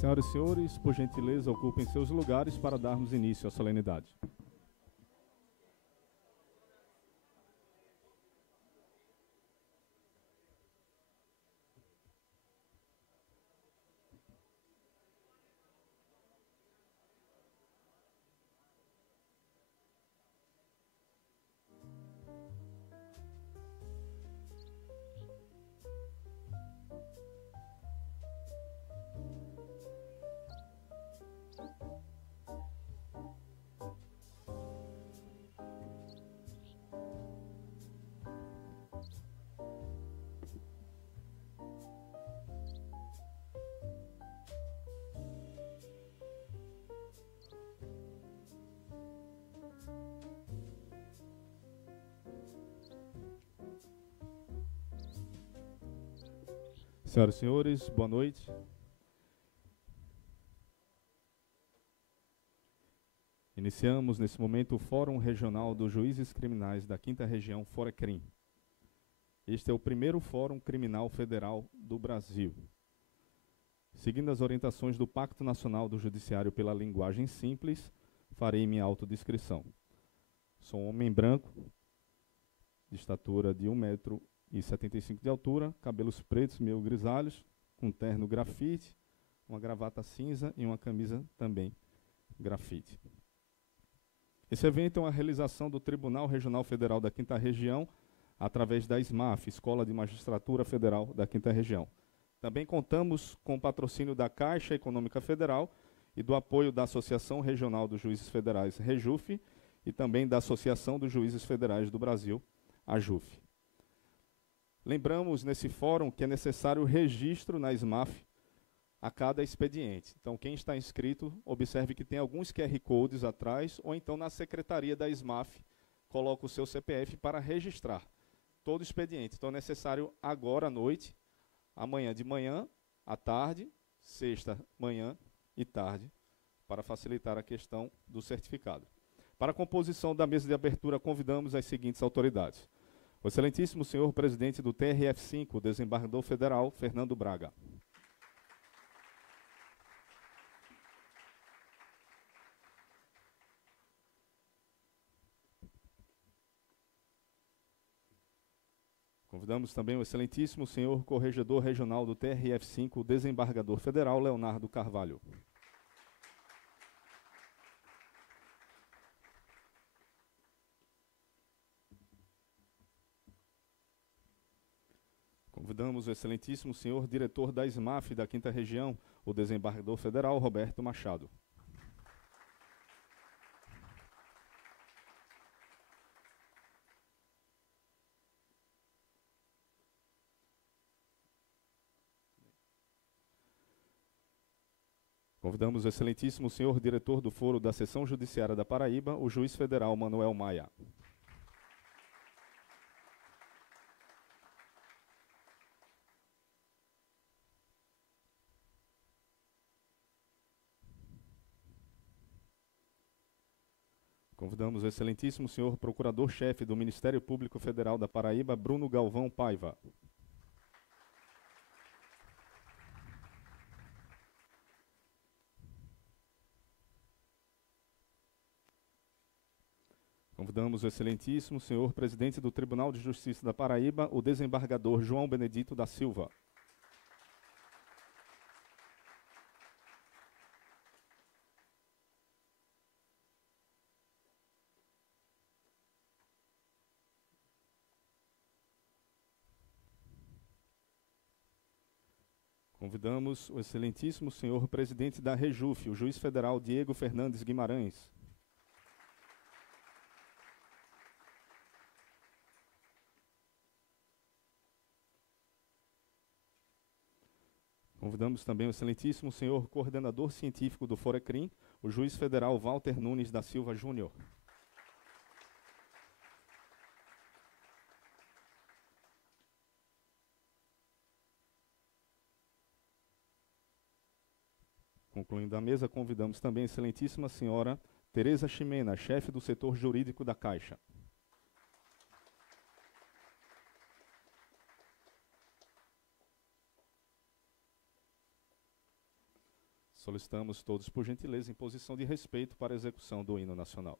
Senhoras e senhores, por gentileza, ocupem seus lugares para darmos início à solenidade. Senhoras e senhores, boa noite. Iniciamos nesse momento o Fórum Regional dos Juízes Criminais da 5ª Região Forecrim. Este é o primeiro Fórum Criminal Federal do Brasil. Seguindo as orientações do Pacto Nacional do Judiciário pela Linguagem Simples, farei minha autodescrição. Sou um homem branco, de estatura de 1,75 m de altura, cabelos pretos, meio grisalhos, com terno grafite, uma gravata cinza e uma camisa também grafite. Esse evento é uma realização do Tribunal Regional Federal da 5ª Região, através da SMAF, Escola de Magistratura Federal da 5ª Região. Também contamos com o patrocínio da Caixa Econômica Federal e do apoio da Associação Regional dos Juízes Federais, REJUF, e também da Associação dos Juízes Federais do Brasil, AJUF. Lembramos nesse fórum que é necessário registro na SMAF a cada expediente. Então, quem está inscrito, observe que tem alguns QR Codes atrás, ou então na secretaria da SMAF, coloca o seu CPF para registrar todo expediente. Então, é necessário agora à noite, amanhã de manhã, à tarde, sexta, manhã e tarde, para facilitar a questão do certificado. Para a composição da mesa de abertura, convidamos as seguintes autoridades. O excelentíssimo senhor presidente do TRF5, o desembargador federal, Fernando Braga. Convidamos também o excelentíssimo senhor corregedor regional do TRF5, o desembargador federal, Leonardo Carvalho. Convidamos o excelentíssimo senhor diretor da SMAF da 5ª Região, o desembargador federal, Roberto Machado. Convidamos o excelentíssimo senhor diretor do Foro da Seção Judiciária da Paraíba, o juiz federal Manuel Maia. Convidamos o excelentíssimo senhor procurador-chefe do Ministério Público Federal da Paraíba, Bruno Galvão Paiva. Convidamos o excelentíssimo senhor presidente do Tribunal de Justiça da Paraíba, o desembargador João Benedito da Silva. Convidamos o excelentíssimo senhor presidente da REJUF, o juiz federal Diego Fernandes Guimarães. Convidamos também o excelentíssimo senhor coordenador científico do Forecrim, o juiz federal Walter Nunes da Silva Júnior. Concluindo a mesa, convidamos também a excelentíssima senhora Tereza Ximena, chefe do setor jurídico da Caixa. Solicitamos todos, por gentileza, em posição de respeito para a execução do hino nacional.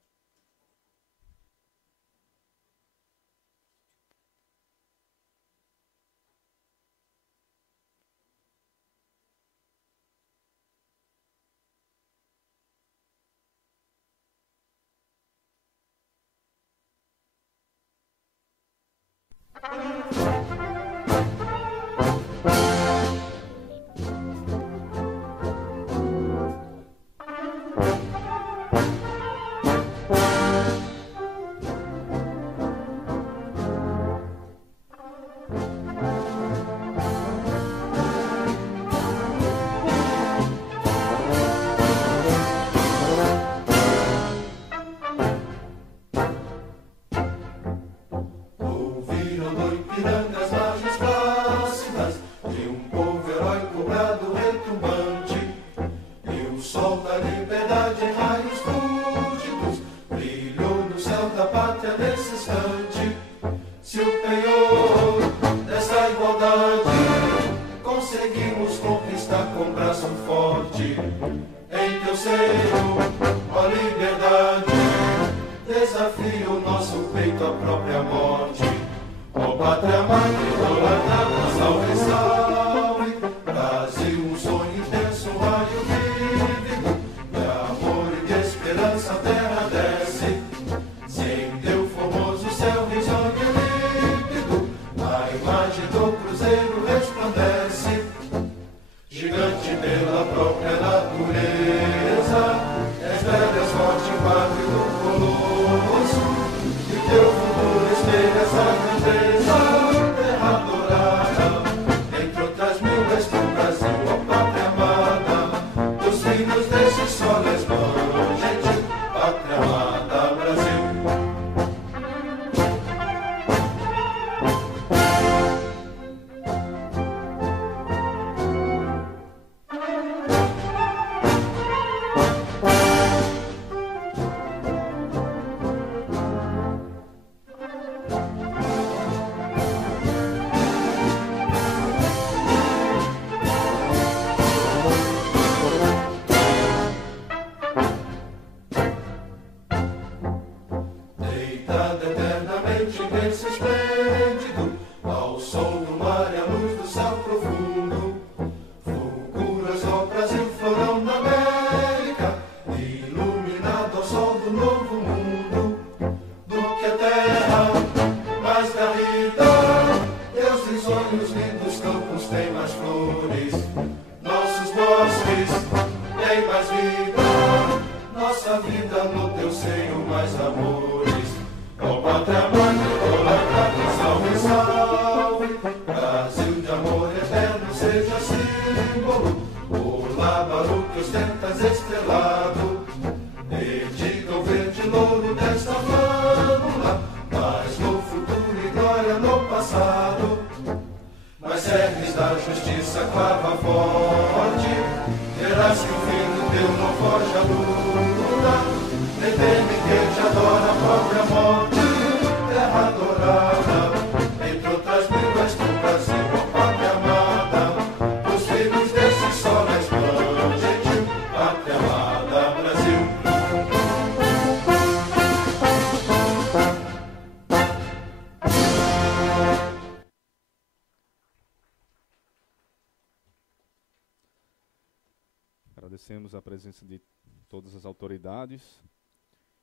Agradecemos a presença de todas as autoridades.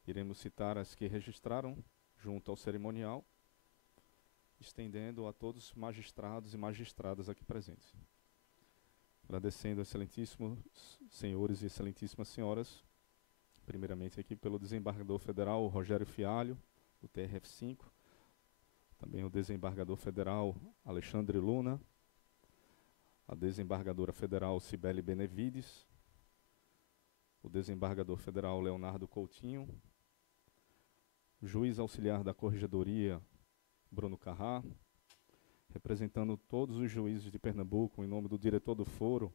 Iremos citar as que registraram junto ao cerimonial, estendendo a todos os magistrados e magistradas aqui presentes. Agradecendo aos excelentíssimos senhores e excelentíssimas senhoras, primeiramente aqui pelo desembargador federal Rogério Fialho, do TRF5, também o desembargador federal Alexandre Luna, a desembargadora federal Cibele Benevides, o desembargador federal Leonardo Coutinho, o juiz auxiliar da Corregedoria Bruno Carrá, representando todos os juízes de Pernambuco, em nome do diretor do foro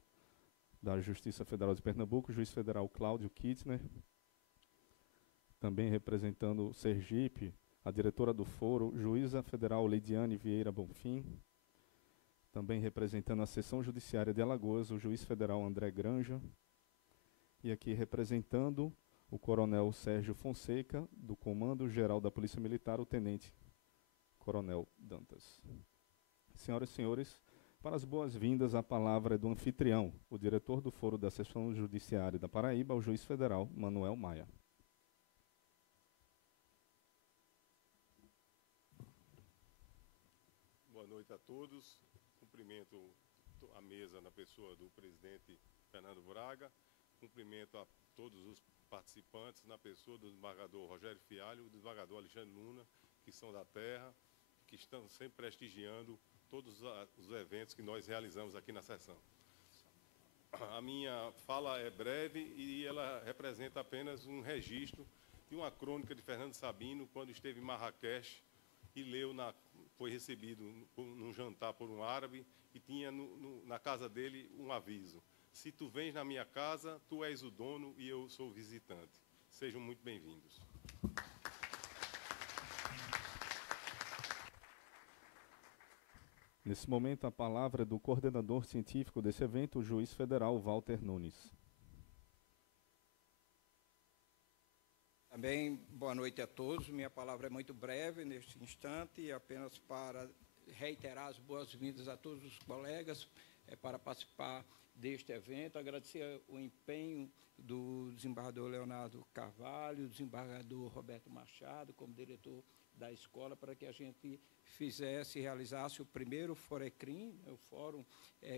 da Justiça Federal de Pernambuco, o juiz federal Cláudio Kittner, também representando o Sergipe, a diretora do foro, juíza federal Leidiane Vieira Bonfim, também representando a seção judiciária de Alagoas, o juiz federal André Granja, E aqui representando o Coronel Sérgio Fonseca, do Comando Geral da Polícia Militar, o Tenente Coronel Dantas. Senhoras e senhores, para as boas-vindas, a palavra é do anfitrião, o diretor do Foro da Seção Judiciária da Paraíba, o juiz federal Manuel Maia. Boa noite a todos. Cumprimento a mesa na pessoa do presidente Fernando Braga. Cumprimento a todos os participantes na pessoa do desembargador Rogério Fialho e do desembargador Alexandre Luna, que são da terra, que estão sempre prestigiando todos os eventos que nós realizamos aqui na sessão. A minha fala é breve e ela representa apenas um registro de uma crônica de Fernando Sabino, quando esteve em Marrakech e foi recebido num jantar por um árabe e tinha na casa dele um aviso: se tu vens na minha casa, tu és o dono e eu sou o visitante. Sejam muito bem-vindos. Nesse momento, a palavra é do coordenador científico desse evento, o juiz federal Walter Nunes. Também, boa noite a todos. Minha palavra é muito breve neste instante, apenas para reiterar as boas-vindas a todos os colegas para participar deste evento, agradecer o empenho do desembargador Leonardo Carvalho, do desembargador Roberto Machado, como diretor da escola, para que a gente realizasse o primeiro FORECRIM, o Fórum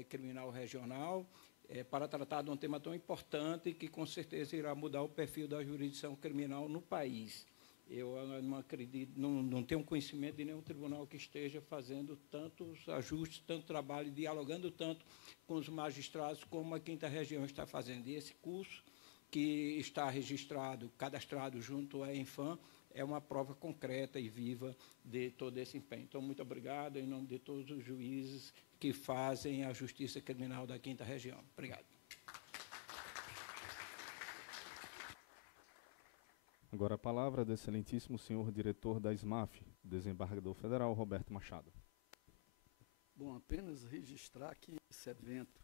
Criminal Regional, para tratar de um tema tão importante que, com certeza, irá mudar o perfil da jurisdição criminal no país. Eu não acredito, não tenho conhecimento de nenhum tribunal que esteja fazendo tantos ajustes, tanto trabalho, dialogando tanto com os magistrados como a Quinta Região está fazendo. E esse curso que está registrado, cadastrado junto à ENFAM, é uma prova concreta e viva de todo esse empenho. Então, muito obrigado em nome de todos os juízes que fazem a justiça criminal da Quinta Região. Obrigado. Agora a palavra do excelentíssimo senhor diretor da SMAF, desembargador federal Roberto Machado. Bom, apenas registrar que esse evento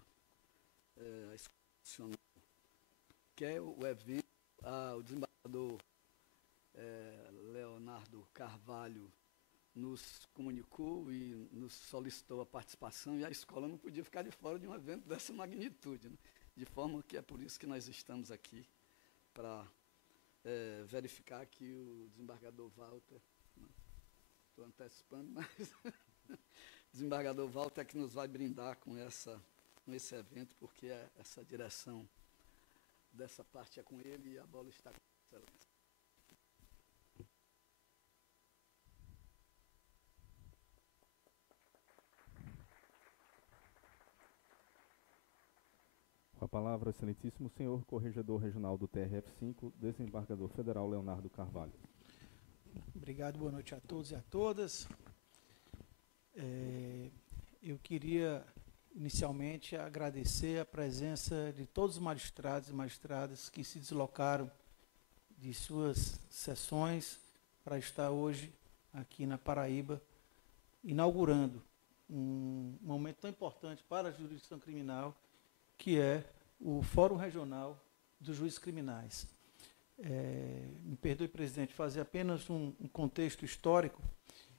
excepcional, que é o evento, o desembargador Leonardo Carvalho nos comunicou e nos solicitou a participação, e a escola não podia ficar de fora de um evento dessa magnitude, né? De forma que é por isso que nós estamos aqui, para verificar que o desembargador Walter, estou antecipando, mas o desembargador Walter é que nos vai brindar com esse evento, porque essa direção dessa parte é com ele e a bola está com excelência. Com a palavra, o excelentíssimo senhor corregedor regional do TRF5, desembargador federal Leonardo Carvalho. Obrigado, boa noite a todos e a todas. Eu queria, inicialmente, agradecer a presença de todos os magistrados e magistradas que se deslocaram de suas sessões para estar hoje aqui na Paraíba, inaugurando um momento tão importante para a jurisdição criminal, que é o Fórum Regional dos Juízes Criminais. Me perdoe, presidente, fazer apenas um contexto histórico,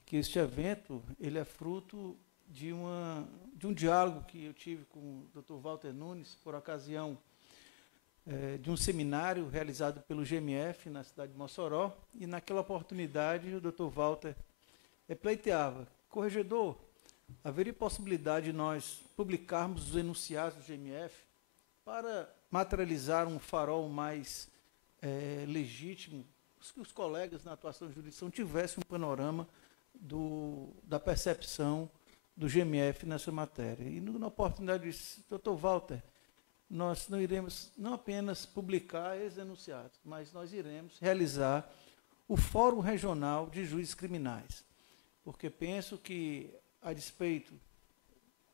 que este evento ele é fruto de um diálogo que eu tive com o Dr. Walter Nunes, por ocasião de um seminário realizado pelo GMF na cidade de Mossoró, e naquela oportunidade o Dr. Walter pleiteava: corregedor, haveria possibilidade de nós publicarmos os enunciados do GMF para materializar um farol mais legítimo, que os colegas na atuação de jurisdição tivessem um panorama da percepção do GMF nessa matéria. E, na oportunidade, disse: doutor Walter, nós não iremos não apenas publicar esses enunciados, mas nós iremos realizar o Fórum Regional de Juízes Criminais, porque penso que, a despeito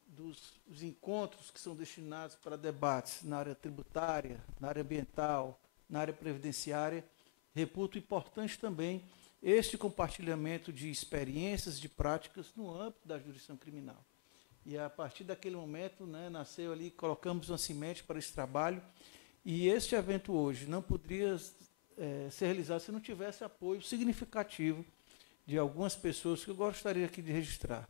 dos encontros que são destinados para debates na área tributária, na área ambiental, na área previdenciária, reputo importante também este compartilhamento de experiências, de práticas no âmbito da jurisdição criminal. E a partir daquele momento, nasceu ali, colocamos uma semente para esse trabalho, E este evento hoje não poderia ser realizado se não tivesse apoio significativo de algumas pessoas que eu gostaria aqui de registrar.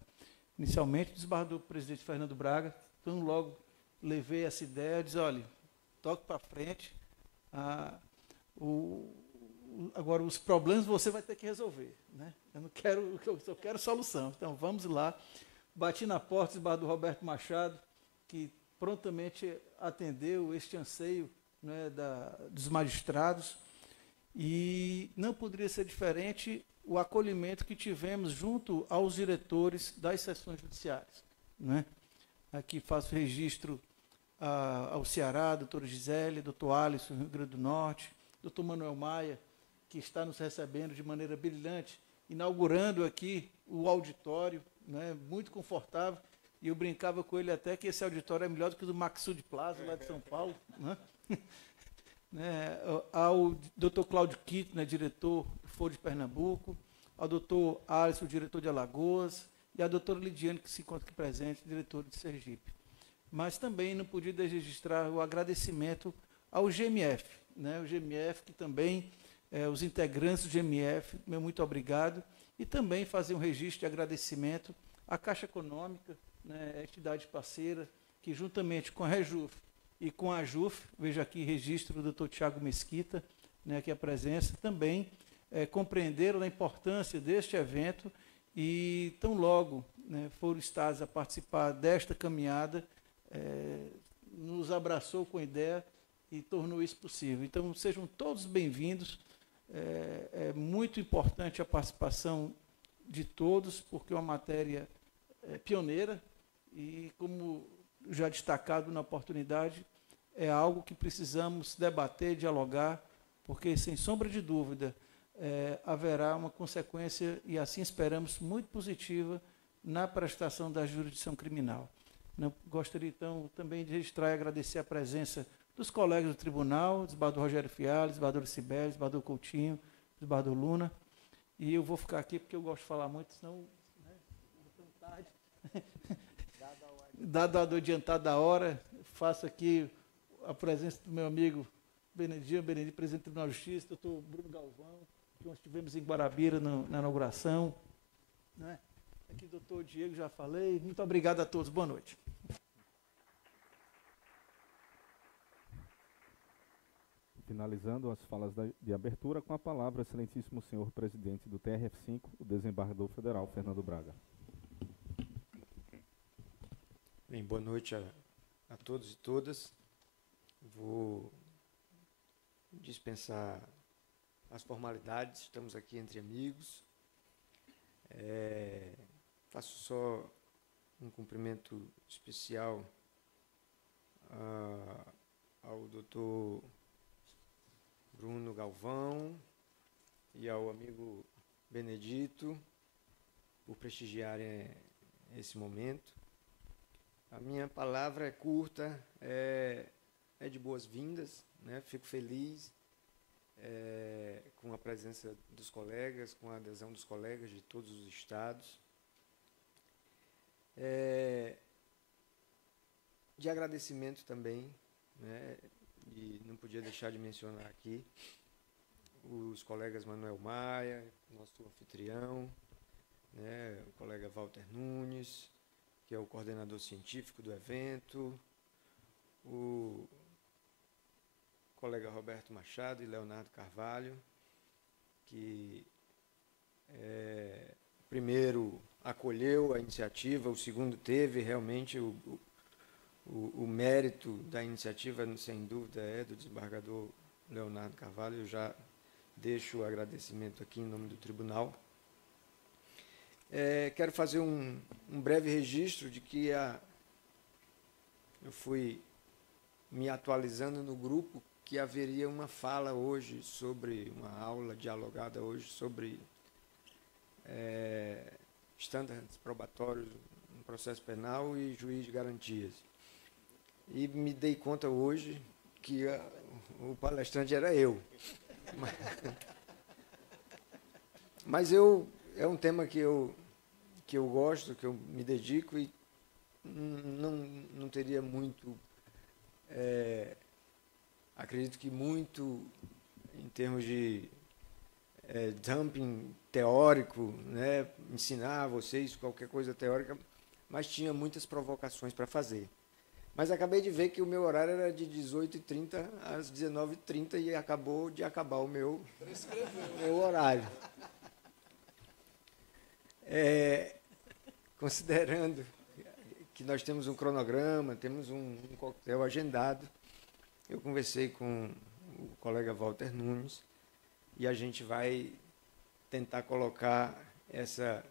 Inicialmente, o desembargador presidente Fernando Braga, então logo levei essa ideia, disse, olha, toque para frente, agora os problemas você vai ter que resolver, né? Eu só quero solução. Então vamos lá. Bati na porta do desembargador Roberto Machado, que prontamente atendeu este anseio, né, dos magistrados, e não poderia ser diferente o acolhimento que tivemos junto aos diretores das seções judiciárias, né? Aqui faço registro ao Ceará, doutora Gisele, doutor Alisson, Rio Grande do Norte, doutor Manuel Maia, que está nos recebendo de maneira brilhante, inaugurando aqui o auditório, né, muito confortável, e eu brincava com ele até que esse auditório é melhor do que o do Maxud Plaza, lá de São Paulo, né? Ao doutor Cláudio Quito, né, diretor do Foro de Pernambuco, ao doutor Alisson, diretor de Alagoas, e a doutora Lidiane, que se encontra aqui presente, diretor de Sergipe. Mas também não podia registrar o agradecimento ao GMF, né, o GMF que também, os integrantes do GMF, meu muito obrigado, e também fazer um registro de agradecimento à Caixa Econômica, né, a entidade parceira, que juntamente com a Rejuf e com a JUF, veja aqui registro do doutor Tiago Mesquita, né, aqui a presença, também compreenderam a importância deste evento e tão logo, né, foram estados a participar desta caminhada, nos abraçou com a ideia e tornou isso possível. Então, sejam todos bem-vindos. É muito importante a participação de todos, porque é uma matéria pioneira e, como já destacado na oportunidade, é algo que precisamos debater, dialogar, porque, sem sombra de dúvida, haverá uma consequência, e assim esperamos, muito positiva na prestação da jurisdição criminal. Gostaria, então, também de registrar e agradecer a presença dos colegas do tribunal, desembargador Rogério Fialho, desembargador Cibele, desembargador Coutinho, desembargador Luna, e eu vou ficar aqui porque eu gosto de falar muito, senão, né, tão tarde. Dado o adiantado da hora, faço aqui a presença do meu amigo Benedito, presidente do Tribunal de Justiça, doutor Bruno Galvão, que nós estivemos em Guarabira na inauguração, né? Aqui, doutor Diego, já falei. Muito obrigado a todos. Boa noite. Finalizando as falas de abertura, com a palavra, excelentíssimo senhor presidente do TRF5, o desembargador federal Fernando Braga. Bem, boa noite a todos e todas. Vou dispensar as formalidades, estamos aqui entre amigos. Faço só um cumprimento especial ao doutor Bruno Galvão e ao amigo Benedito por prestigiarem esse momento. A minha palavra é curta, é de boas-vindas, né? Fico feliz com a presença dos colegas, com a adesão dos colegas de todos os estados. De agradecimento também, né? E não podia deixar de mencionar aqui os colegas Manuel Maia, nosso anfitrião, né? O colega Walter Nunes, que é o coordenador científico do evento, o colega Roberto Machado e Leonardo Carvalho, que primeiro acolheu a iniciativa, o segundo teve realmente o mérito da iniciativa, sem dúvida, é do desembargador Leonardo Carvalho. Eu já deixo o agradecimento aqui em nome do tribunal. Quero fazer um breve registro de que eu fui me atualizando no grupo que haveria uma fala hoje sobre, uma aula dialogada hoje sobre estándares probatórios no processo penal e juiz de garantias. E me dei conta hoje que o palestrante era eu. Mas é um tema que eu gosto, que eu me dedico e não teria muito a acredito que muito em termos de dumping teórico, né, ensinar a vocês qualquer coisa teórica, mas tinha muitas provocações para fazer. Mas acabei de ver que o meu horário era de 18h30 às 19h30 e acabou de acabar o meu horário. Considerando que nós temos um cronograma, temos um coquetel agendado, eu conversei com o colega Walter Nunes e a gente vai tentar colocar essa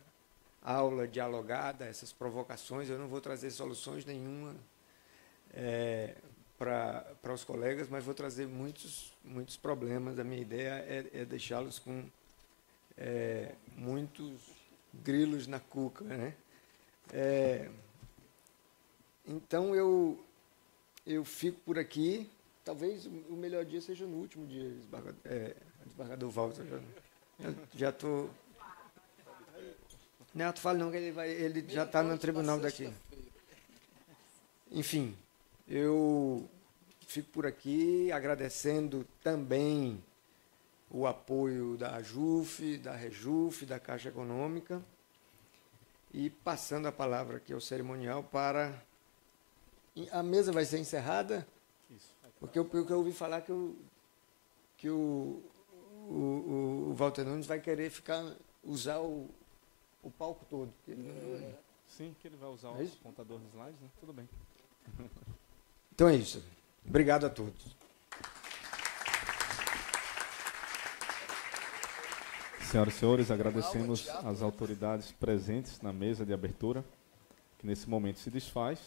aula dialogada, essas provocações. Eu não vou trazer soluções nenhuma para os colegas, mas vou trazer muitos problemas. A minha ideia é deixá-los com muitos grilos na cuca, né? Então, eu fico por aqui. Talvez o melhor dia seja no último dia, desembargador Walter. Já estou... Não, tu fala não, que ele já está no tribunal daqui. Enfim, eu fico por aqui agradecendo também o apoio da AJUF, da REJUF, da Caixa Econômica, e passando a palavra aqui ao cerimonial para... A mesa vai ser encerrada? Isso. Porque eu ouvi falar que o Walter Nunes vai querer usar o palco todo. Sim, que ele vai usar o contador de slides, né? Tudo bem. Então é isso. Obrigado a todos. Senhoras e senhores, agradecemos às autoridades presentes na mesa de abertura, que nesse momento se desfaz,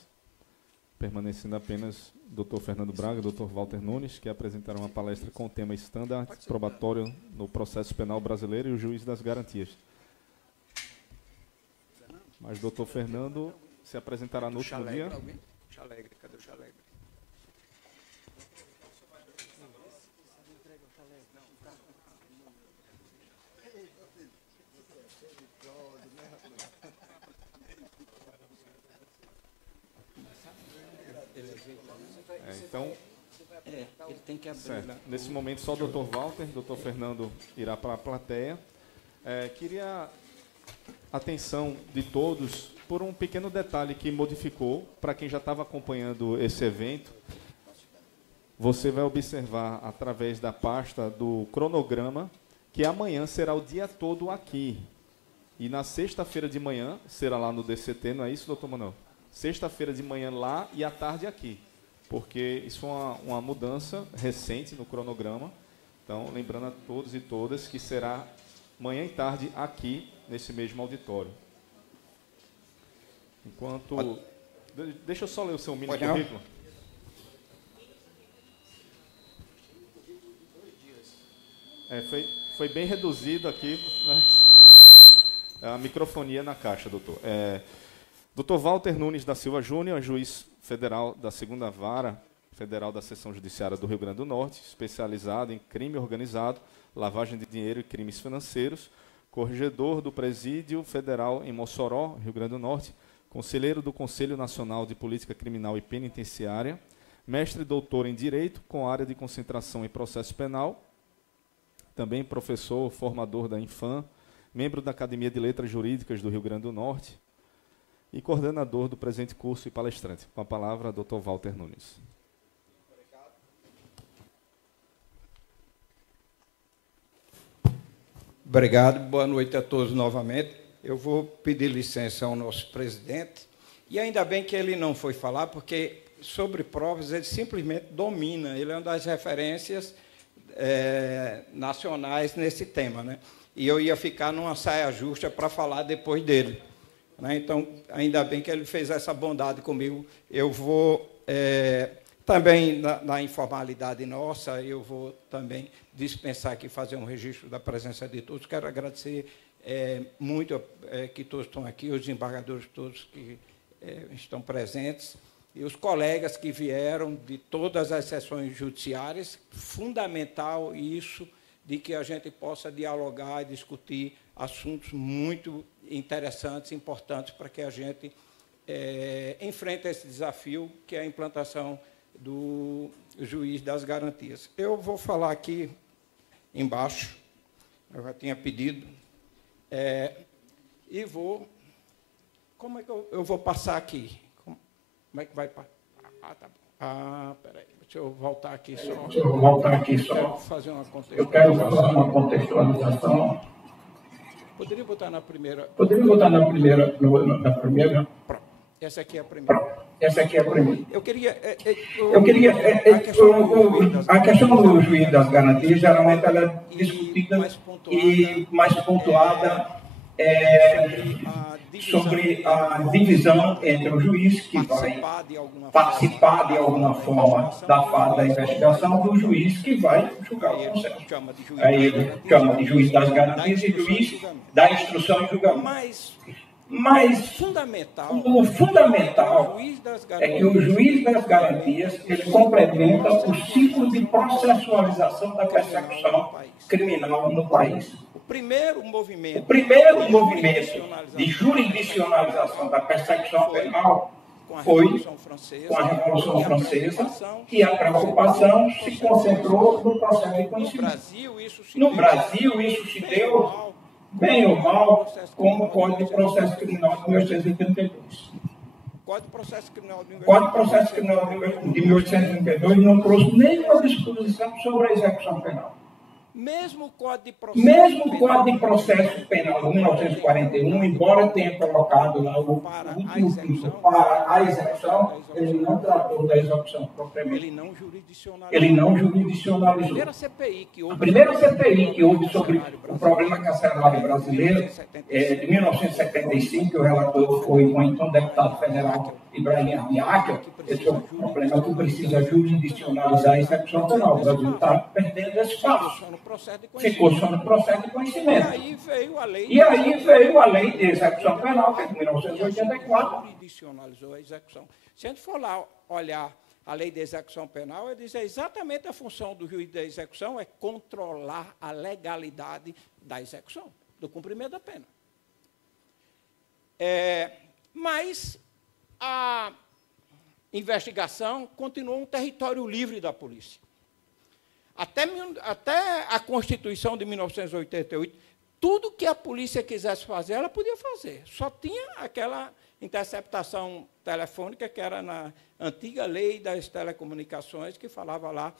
permanecendo apenas o Dr. Fernando Braga e o Dr. Walter Nunes, que apresentarão uma palestra com o tema Estandarte Probatório no Processo Penal Brasileiro e o Juiz das Garantias. Mas o Dr. Fernando se apresentará no último dia. Chalegre, cadê o Chalegre? Então, ele tem que abrir. Certo. Nesse momento, só o Dr. Walter, Dr. Fernando irá para a plateia. Queria a atenção de todos por um pequeno detalhe que modificou. Para quem já estava acompanhando esse evento, você vai observar, através da pasta do cronograma, que amanhã será o dia todo aqui. E na sexta-feira de manhã, será lá no DCT, não é isso, doutor Manuel? Sexta-feira de manhã lá e à tarde aqui. Porque isso foi uma mudança recente no cronograma. Então, lembrando a todos e todas que será manhã e tarde aqui, nesse mesmo auditório. Enquanto... Deixa eu só ler o seu mini currículo. Foi bem reduzido aqui, mas a microfonia na caixa, doutor. Dr. Walter Nunes da Silva Júnior, juiz federal da 2ª Vara Federal da Seção Judiciária do Rio Grande do Norte, especializado em crime organizado, lavagem de dinheiro e crimes financeiros, corregedor do Presídio Federal em Mossoró, Rio Grande do Norte, conselheiro do Conselho Nacional de Política Criminal e Penitenciária, mestre e doutor em Direito, com área de concentração em processo penal, também professor, formador da Infam, membro da Academia de Letras Jurídicas do Rio Grande do Norte e coordenador do presente curso e palestrante. Com a palavra, Dr. Walter Nunes. Obrigado, boa noite a todos novamente. Eu vou pedir licença ao nosso presidente, e ainda bem que ele não foi falar, porque sobre provas ele simplesmente domina, ele é uma das referências nacionais nesse tema, né? E eu ia ficar numa saia justa para falar depois dele, né? Então, ainda bem que ele fez essa bondade comigo. Eu vou, também, na informalidade nossa, eu vou também dispensar aqui, fazer um registro da presença de todos. Quero agradecer muito que todos estão aqui, os desembargadores todos que estão presentes, e os colegas que vieram de todas as sessões judiciárias. Fundamental isso, de que a gente possa dialogar e discutir assuntos muito interessantes, importantes, para que a gente enfrente esse desafio, que é a implantação juiz das garantias. Eu vou falar aqui embaixo, eu já tinha pedido, e vou... Como é que eu vou passar aqui? Como é que vai passar? Tá bom. Peraí, deixa eu voltar aqui só. Eu quero fazer uma contextualização. Poderia botar na primeira? Pronto. Essa aqui é a primeira. Eu queria... A questão do juiz das garantias, geralmente, ela é discutida e mais pontuada sobre a divisão entre o juiz que vai participar de alguma forma da fase da investigação do juiz que vai julgar o processo. Aí ele chama de juiz das garantias e juiz da instrução e julgamento. Mas o fundamental é que o juiz das garantias ele complementa o ciclo de processualização da persecução criminal no país. O primeiro movimento de jurisdicionalização da persecução penal foi com a Revolução Francesa, e a preocupação se concentrou no processo de conhecimento. No Brasil, isso se deu, bem ou mal, com o Código de Processo Criminal de 1882. O Código de Processo Criminal de 1882 não trouxe nenhuma disposição sobre a execução penal. Mesmo o Código de Processo Penal de 1941, embora tenha colocado lá o último título para a execução, ele não tratou da execução propriamente. Ele não jurisdicionalizou. A primeira CPI que houve sobre o problema carcerário brasileiro, de 1975, que o relator foi o então deputado federal Ibrahim Abiaca, esse é um problema que precisa jurisdicionalizar a execução penal. O Brasil está perdendo esse espaço. Ficou só no processo de conhecimento. E aí veio a lei de execução penal, que é de 1984. Jurisdicionalizou a execução. Se a gente for lá olhar a lei de execução penal, ele diz exatamente a função do juiz da execução é controlar a legalidade da execução, do cumprimento da pena. Mas a investigação continuou um território livre da polícia. Até a Constituição de 1988, tudo que a polícia quisesse fazer, ela podia fazer. Só tinha aquela interceptação telefônica, que era na antiga lei das telecomunicações, que falava lá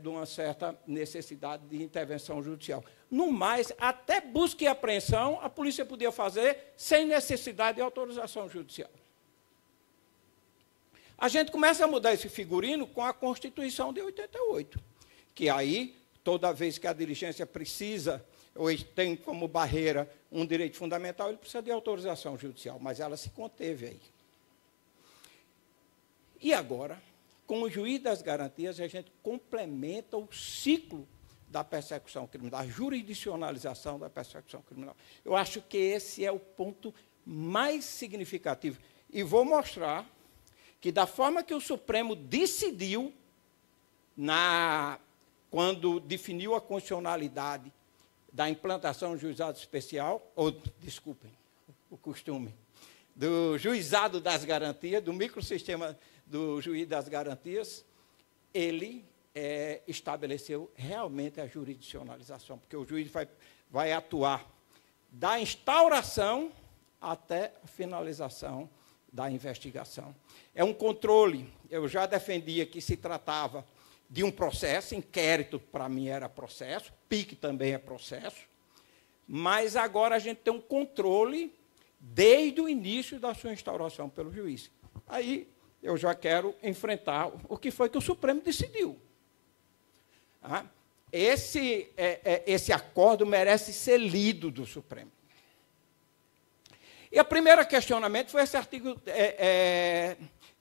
de uma certa necessidade de intervenção judicial. No mais, até busca e apreensão, a polícia podia fazer sem necessidade de autorização judicial. A gente começa a mudar esse figurino com a Constituição de 88. Que aí, toda vez que a diligência precisa, ou tem como barreira um direito fundamental, ele precisa de autorização judicial, mas ela se conteve aí. E agora, com o juiz das garantias, a gente complementa o ciclo da persecução criminal, da jurisdicionalização da persecução criminal. Eu acho que esse é o ponto mais significativo. E vou mostrar que, da forma que o Supremo decidiu quando definiu a constitucionalidade da implantação do juizado especial, o costume, do juizado das garantias, do microsistema do juiz das garantias, ele estabeleceu realmente a jurisdicionalização, porque o juiz vai atuar da instauração até a finalização da investigação. É um controle, eu já defendia que se tratava de um processo, inquérito para mim era processo, PIC também é processo, mas agora a gente tem um controle desde o início da sua instauração pelo juiz. Aí eu já quero enfrentar o que foi que o Supremo decidiu. Esse acordo merece ser lido do Supremo. E o primeiro questionamento foi esse artigo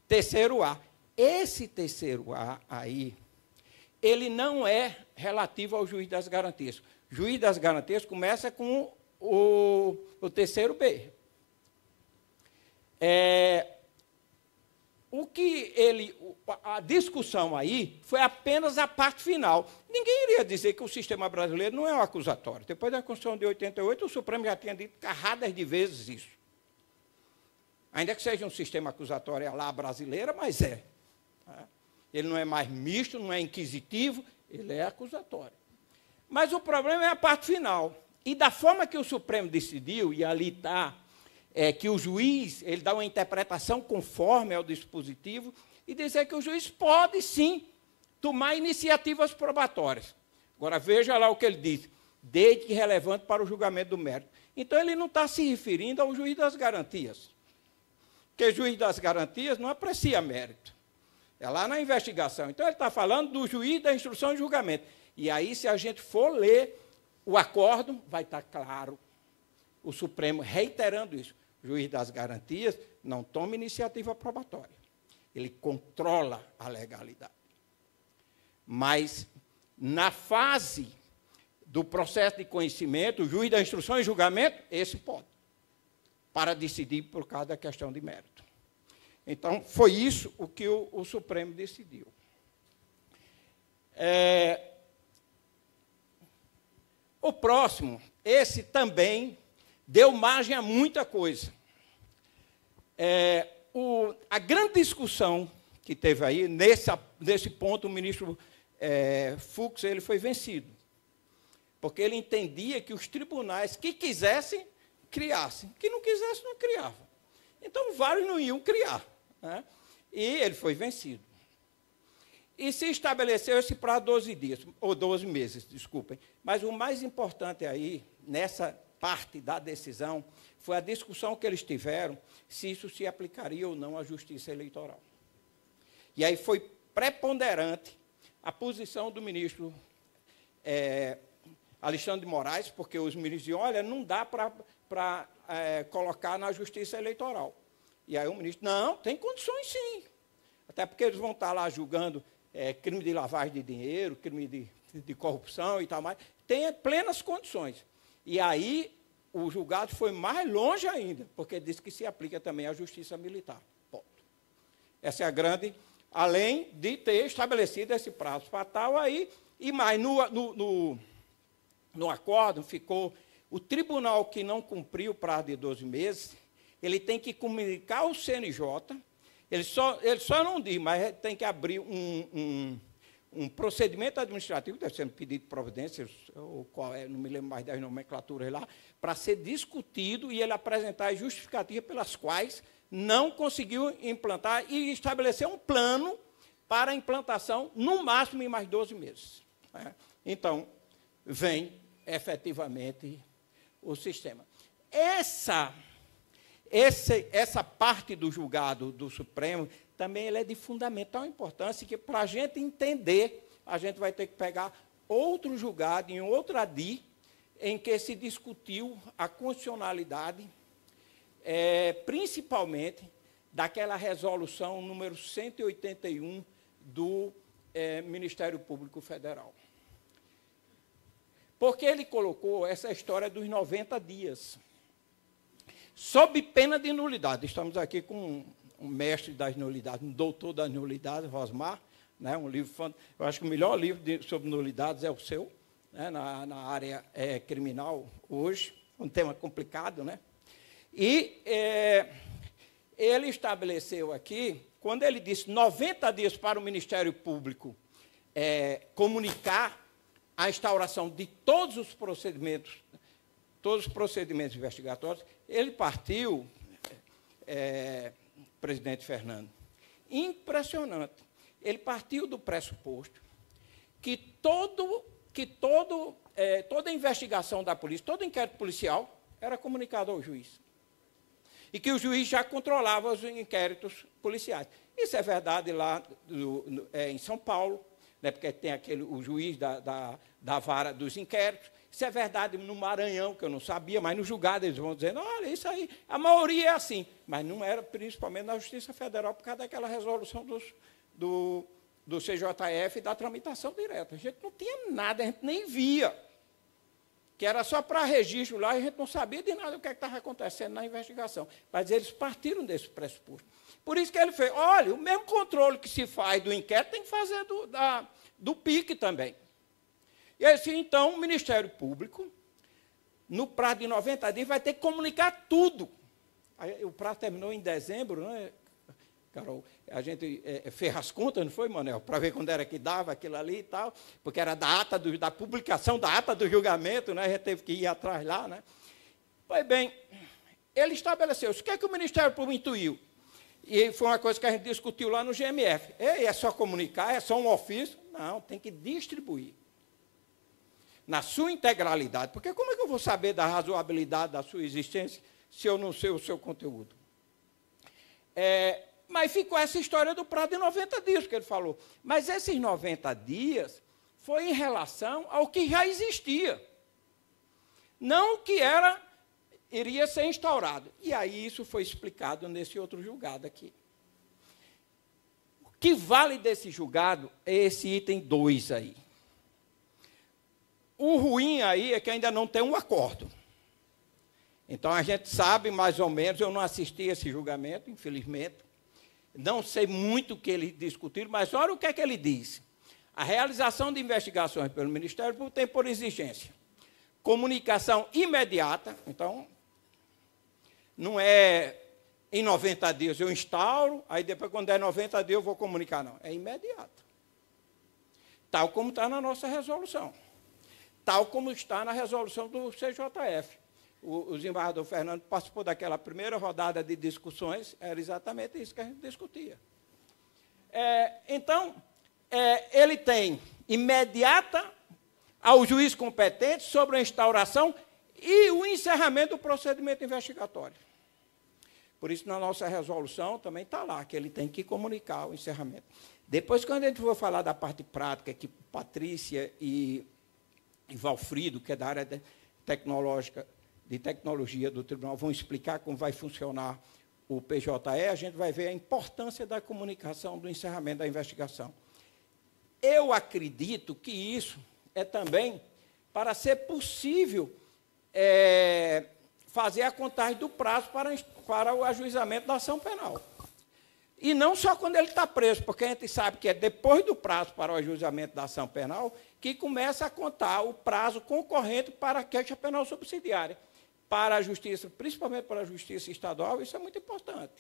3º-A. Esse 3º-A aí, ele não é relativo ao juiz das garantias. O juiz das garantias começa com o 3º-B. A discussão aí foi apenas a parte final. Ninguém iria dizer que o sistema brasileiro não é um acusatório. Depois da Constituição de 88, o Supremo já tinha dito carradas de vezes isso. Ainda que seja um sistema acusatório lá brasileira, mas é. Ele não é mais misto, não é inquisitivo, ele é acusatório. Mas o problema é a parte final. E da forma que o Supremo decidiu, e ali está, que o juiz ele dá uma interpretação conforme ao dispositivo, e dizer que o juiz pode, sim, tomar iniciativas probatórias. Agora, veja lá o que ele diz, desde que relevante para o julgamento do mérito. Então, ele não está se referindo ao juiz das garantias, porque o juiz das garantias não aprecia mérito. É lá na investigação. Então, ele está falando do juiz da instrução e julgamento. E aí, se a gente for ler o acórdão, vai estar claro o Supremo reiterando isso. O juiz das garantias não toma iniciativa probatória. Ele controla a legalidade. Mas, na fase do processo de conhecimento, o juiz da instrução e julgamento, esse pode, para decidir por causa da questão de mérito. Então, foi isso o que o Supremo decidiu. O próximo, esse também deu margem a muita coisa. A grande discussão que teve aí, nesse ponto, o ministro Fux ele foi vencido, porque ele entendia que os tribunais que quisessem, criassem, que não quisessem, não criavam. Então, vários não iam criar, né? E ele foi vencido. E se estabeleceu esse prazo de 12 dias, ou 12 meses, desculpem. Mas o mais importante aí, nessa parte da decisão, foi a discussão que eles tiveram se isso se aplicaria ou não à justiça eleitoral. E aí foi preponderante a posição do ministro Alexandre de Moraes, porque os ministros diziam, olha, não dá para colocar na justiça eleitoral. E aí o ministro, não, tem condições sim. Até porque eles vão estar lá julgando crime de lavagem de dinheiro, crime de corrupção e tal mais. Tem plenas condições. E aí o julgado foi mais longe ainda, porque disse que se aplica também à justiça militar. Ponto. Essa é a grande, além de ter estabelecido esse prazo fatal aí, e mais no acórdão ficou o tribunal que não cumpriu o prazo de 12 meses, ele tem que comunicar ao CNJ, ele só não diz, mas tem que abrir um procedimento administrativo, deve ser um pedido de providência, ou qual é, não me lembro mais das nomenclaturas lá, para ser discutido e ele apresentar as justificativas pelas quais não conseguiu implantar e estabelecer um plano para a implantação, no máximo, em mais 12 meses. Então, vem efetivamente o sistema. Essa parte do julgado do Supremo também ela é de fundamental importância, que para a gente entender, a gente vai ter que pegar outro julgado em outra ADI, em que se discutiu a constitucionalidade, principalmente daquela resolução número 181 do Ministério Público Federal. Porque ele colocou essa história dos 90 dias, sob pena de nulidade. Estamos aqui com um mestre das nulidades, um doutor das nulidades, Rosmar, né, um livro, eu acho que o melhor livro sobre nulidades é o seu, né, na área criminal hoje, um tema complicado, né? E ele estabeleceu aqui, quando ele disse 90 dias para o Ministério Público comunicar a instauração de todos os procedimentos investigatórios, ele partiu, presidente Fernando, impressionante. Ele partiu do pressuposto que toda investigação da polícia, todo inquérito policial era comunicado ao juiz. E que o juiz já controlava os inquéritos policiais. Isso é verdade lá em São Paulo, né, porque tem o juiz da vara dos inquéritos. Isso é verdade no Maranhão, que eu não sabia, mas no julgado eles vão dizendo, olha, isso aí, a maioria é assim. Mas não era principalmente na Justiça Federal, por causa daquela resolução do CJF e da tramitação direta. A gente não tinha nada, a gente nem via. Que era só para registro lá, e a gente não sabia de nada o que estava acontecendo na investigação. Mas eles partiram desse pressuposto. Por isso que ele fez, olha, o mesmo controle que se faz do inquérito tem que fazer do PIC também. E assim, então, o Ministério Público, no prazo de 90 dias, vai ter que comunicar tudo. Aí, o prazo terminou em dezembro, né? Carol, a gente fez as contas, não foi, Manel? Para ver quando era que dava aquilo ali e tal, porque era da publicação da ata do julgamento, né? A gente teve que ir atrás lá, né? Pois bem, ele estabeleceu, o que é que o Ministério Público intuiu? E foi uma coisa que a gente discutiu lá no GMF. É só comunicar, é só um ofício? Não, tem que distribuir. Na sua integralidade. Porque como é que eu vou saber da razoabilidade da sua existência se eu não sei o seu conteúdo? Mas ficou essa história do prazo de 90 dias que ele falou. Mas esses 90 dias foi em relação ao que já existia. Não o que iria ser instaurado. E aí isso foi explicado nesse outro julgado aqui. O que vale desse julgado é esse item 2 aí. O ruim aí é que ainda não tem um acordo. Então, a gente sabe, mais ou menos, eu não assisti a esse julgamento, infelizmente, não sei muito o que ele discutiu, mas olha o que é que ele disse. A realização de investigações pelo Ministério Público tem por exigência comunicação imediata, então, não é em 90 dias eu instauro, aí depois, quando é 90 dias, eu vou comunicar, não. É imediato. Tal como está na nossa resolução. Tal como está na resolução do CJF. O desembargador Fernando participou daquela primeira rodada de discussões, era exatamente isso que a gente discutia. Então, ele tem imediata ao juiz competente sobre a instauração e o encerramento do procedimento investigatório. Por isso, na nossa resolução, também está lá, que ele tem que comunicar o encerramento. Depois, quando a gente for falar da parte prática, que Patrícia e Valfrido, que é da área de tecnologia do tribunal, vão explicar como vai funcionar o PJE, a gente vai ver a importância da comunicação do encerramento da investigação. Eu acredito que isso é também para ser possível fazer a contagem do prazo para o ajuizamento da ação penal. E não só quando ele está preso, porque a gente sabe que é depois do prazo para o ajuizamento da ação penal que começa a contar o prazo concorrente para a queixa penal subsidiária. Para a justiça, principalmente para a justiça estadual, isso é muito importante.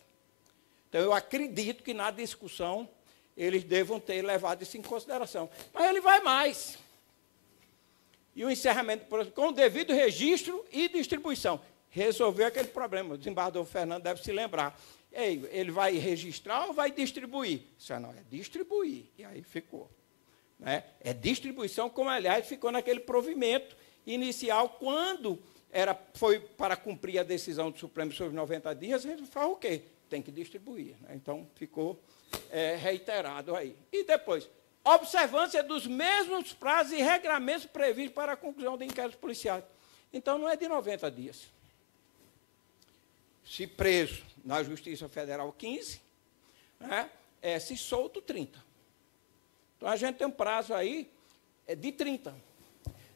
Então, eu acredito que na discussão eles devam ter levado isso em consideração. Mas ele vai mais. E o encerramento, com o devido registro e distribuição. Resolveu aquele problema. O desembargador Fernando deve se lembrar. Ele vai registrar ou vai distribuir? Isso não, é distribuir. E aí ficou. Né? É distribuição, como, aliás, ficou naquele provimento inicial, quando foi para cumprir a decisão do Supremo sobre 90 dias, ele faz o quê? Tem que distribuir. Né? Então, ficou reiterado aí. E depois, observância dos mesmos prazos e regramentos previstos para a conclusão de inquéritos policiais. Então, não é de 90 dias. Se preso na Justiça Federal 15, né, se solto 30. Então, a gente tem um prazo aí de 30.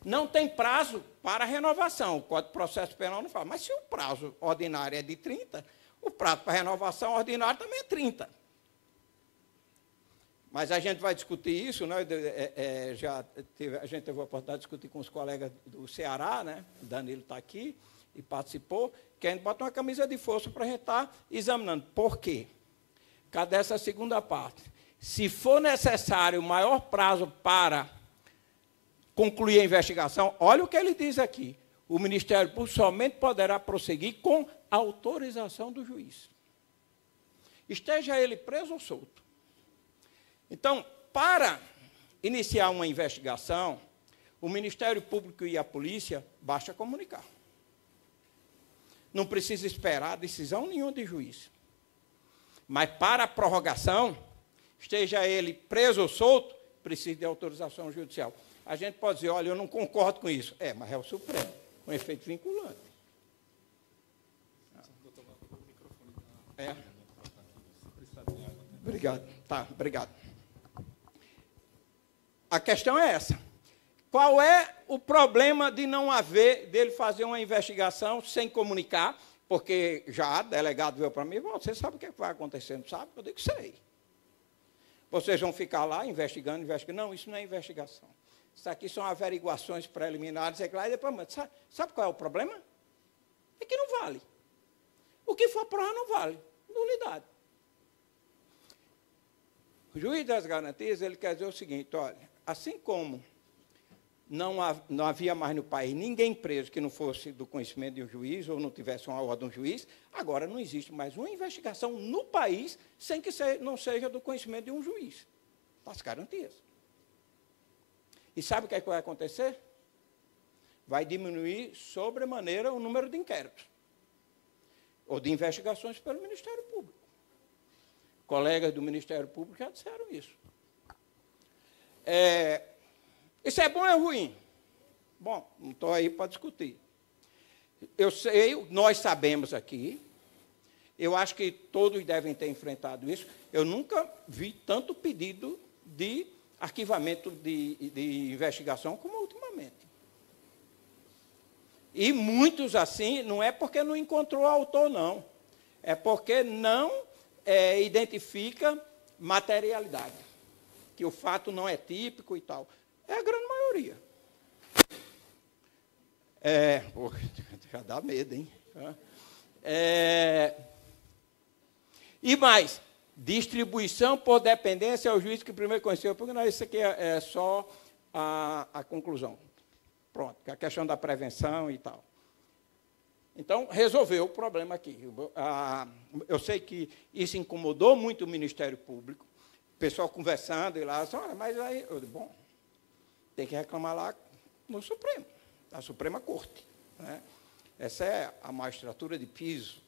Não tem prazo para renovação. O Código de Processo Penal não fala. Mas se o prazo ordinário é de 30, o prazo para renovação ordinário também é 30. Mas a gente vai discutir isso, né? A gente teve a oportunidade de discutir com os colegas do Ceará, né? O Danilo está aqui e participou, que a gente bota uma camisa de força para a gente estar examinando. Por quê? Cadê essa segunda parte? Se for necessário maior prazo para concluir a investigação, olha o que ele diz aqui. O Ministério Público somente poderá prosseguir com autorização do juiz. Esteja ele preso ou solto. Então, para iniciar uma investigação, o Ministério Público e a polícia basta comunicar. Não precisa esperar decisão nenhuma de juiz. Mas para a prorrogação, esteja ele preso ou solto, precisa de autorização judicial. A gente pode dizer, olha, eu não concordo com isso. Mas é o Supremo, com efeito vinculante. Obrigado. Tá, obrigado. A questão é essa. Qual é o problema de não haver, dele fazer uma investigação sem comunicar? Porque já o delegado veio para mim, você sabe o que vai acontecer, não sabe? Eu digo, sei. Vocês vão ficar lá investigando. Não, isso não é investigação. Isso aqui são averiguações preliminares. E depois, sabe qual é o problema? É que não vale. O que for prova não vale. Nulidade. O juiz das garantias, ele quer dizer o seguinte, olha, assim como não havia mais no país ninguém preso que não fosse do conhecimento de um juiz ou não tivesse uma ordem de um juiz, agora não existe mais uma investigação no país sem que não seja do conhecimento de um juiz. Das garantias. E sabe o que é que vai acontecer? Vai diminuir sobremaneira o número de inquéritos ou de investigações pelo Ministério Público. Colegas do Ministério Público já disseram isso. Isso é bom ou é ruim? Bom, não estou aí para discutir. Eu sei, nós sabemos aqui, eu acho que todos devem ter enfrentado isso. Eu nunca vi tanto pedido de arquivamento de investigação como ultimamente. E muitos assim, não é porque não encontrou autor, não. É porque não identifica materialidade. Que o fato não é típico e tal. É a grande maioria. Já dá medo, hein? E mais, distribuição por dependência ao juiz que primeiro conheceu, porque não, isso aqui é só a conclusão. Pronto, que é a questão da prevenção e tal. Então, resolveu o problema aqui. Eu sei que isso incomodou muito o Ministério Público, o pessoal conversando e lá, olha, mas aí, bom, tem que reclamar lá no Supremo, na Suprema Corte. Né? Essa é a magistratura de piso.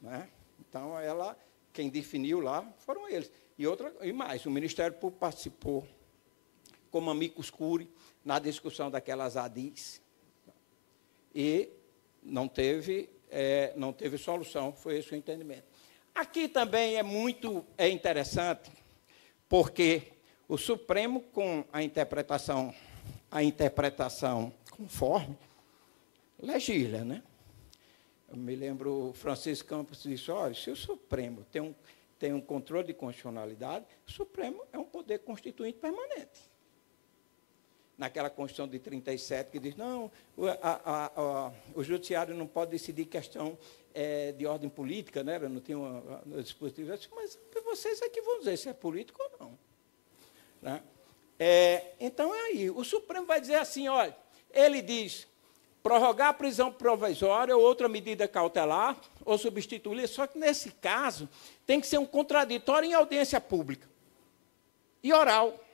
Né? Então, quem definiu lá foram eles. E mais, o Ministério Público participou como amicus curiae na discussão daquelas ADIs. E não teve solução, foi esse o entendimento. Aqui também é muito interessante, porque o Supremo, com a interpretação conforme, legisla, né? Eu me lembro, o Francisco Campos disse, olha, se o Supremo tem um controle de constitucionalidade, o Supremo é um poder constituinte permanente. Naquela Constituição de 37, que diz, não, o Judiciário não pode decidir questão de ordem política, né? Não tinha uma dispositiva, mas vocês é que vão dizer se é político ou não. Né? Então, é aí. O Supremo vai dizer assim, olha, ele diz, prorrogar a prisão provisória ou outra medida cautelar, ou substituir, só que, nesse caso, tem que ser um contraditório em audiência pública e oral.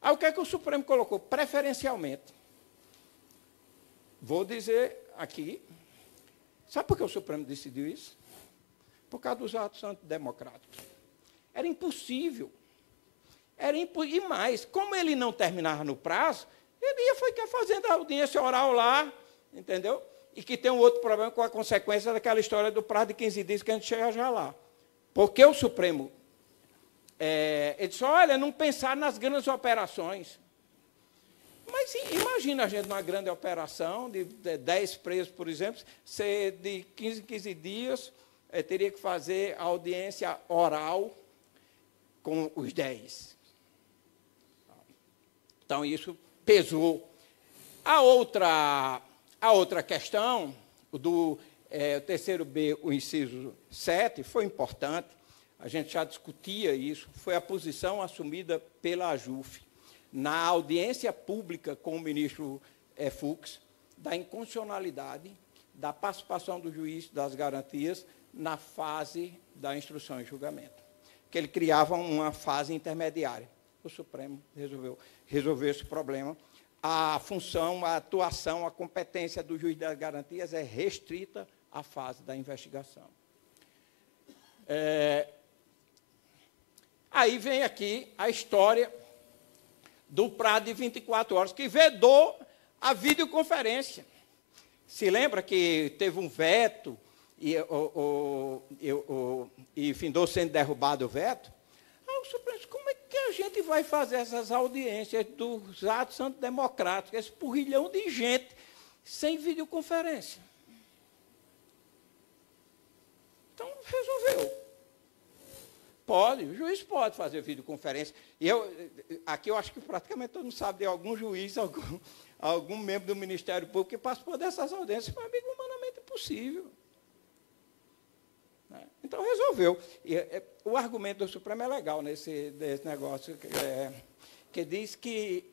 Aí, o que é que o Supremo colocou? Preferencialmente. Vou dizer aqui, sabe por que o Supremo decidiu isso? Por causa dos atos antidemocráticos. Era impossível. E mais, como ele não terminava no prazo, ele ia ficar fazendo a audiência oral lá, entendeu? E que tem um outro problema com a consequência daquela história do prazo de 15 dias que a gente chega já lá. Porque o Supremo, ele disse, olha, não pensar nas grandes operações. Mas imagina a gente numa grande operação, de 10 presos, por exemplo, ser de 15 em 15 dias, teria que fazer audiência oral com os 10. Então, isso pesou. A outra questão, do terceiro B, o inciso 7, foi importante, a gente já discutia isso, foi a posição assumida pela AJUF, na audiência pública com o ministro Fux, da inconstitucionalidade da participação do juiz das garantias na fase da instrução e julgamento, que ele criava uma fase intermediária. O Supremo resolveu esse problema. A função, a atuação, a competência do juiz das garantias é restrita à fase da investigação. Aí vem aqui a história do prazo de 24 horas, que vedou a videoconferência. Se lembra que teve um veto e findou sendo derrubado o veto? O Supremo disse, como é que a gente vai fazer essas audiências dos atos antidemocráticos, esse porrilhão de gente, sem videoconferência? Então, resolveu. Pode, o juiz pode fazer videoconferência. E aqui eu acho que praticamente todo mundo sabe de algum juiz, algum membro do Ministério Público que participou dessas audiências, mas é humanamente impossível. Então, Então, resolveu. O argumento do Supremo é legal nesse negócio, que diz que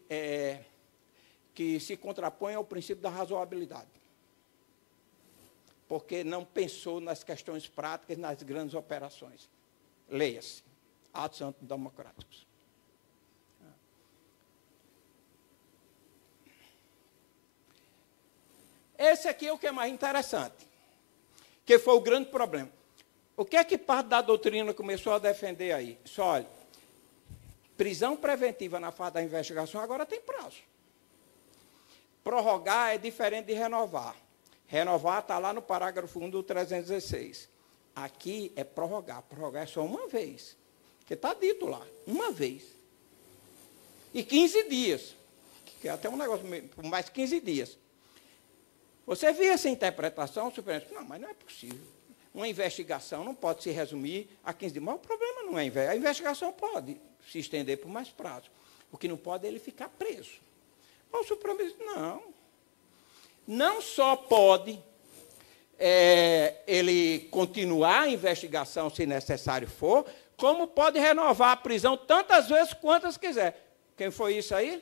se contrapõe ao princípio da razoabilidade, porque não pensou nas questões práticas, nas grandes operações. Leia-se, atos antidemocráticos. Esse aqui é o que é mais interessante, que foi o grande problema. O que é que parte da doutrina começou a defender aí? Só olha, prisão preventiva na fase da investigação agora tem prazo. Prorrogar é diferente de renovar. Renovar está lá no parágrafo 1 do 316. Aqui é prorrogar. Prorrogar é só uma vez. Porque está dito lá, uma vez. E 15 dias. Que é até um negócio, por mais 15 dias. Você viu essa interpretação, o Supremo disse, não, mas não é possível. Uma investigação não pode se resumir a 15 dias. Mas o problema não é a investigação pode se estender por mais prazo. O que não pode é ele ficar preso. Mas o Supremo disse, não só pode ele continuar a investigação se necessário for, como pode renovar a prisão tantas vezes quantas quiser. Quem foi isso aí?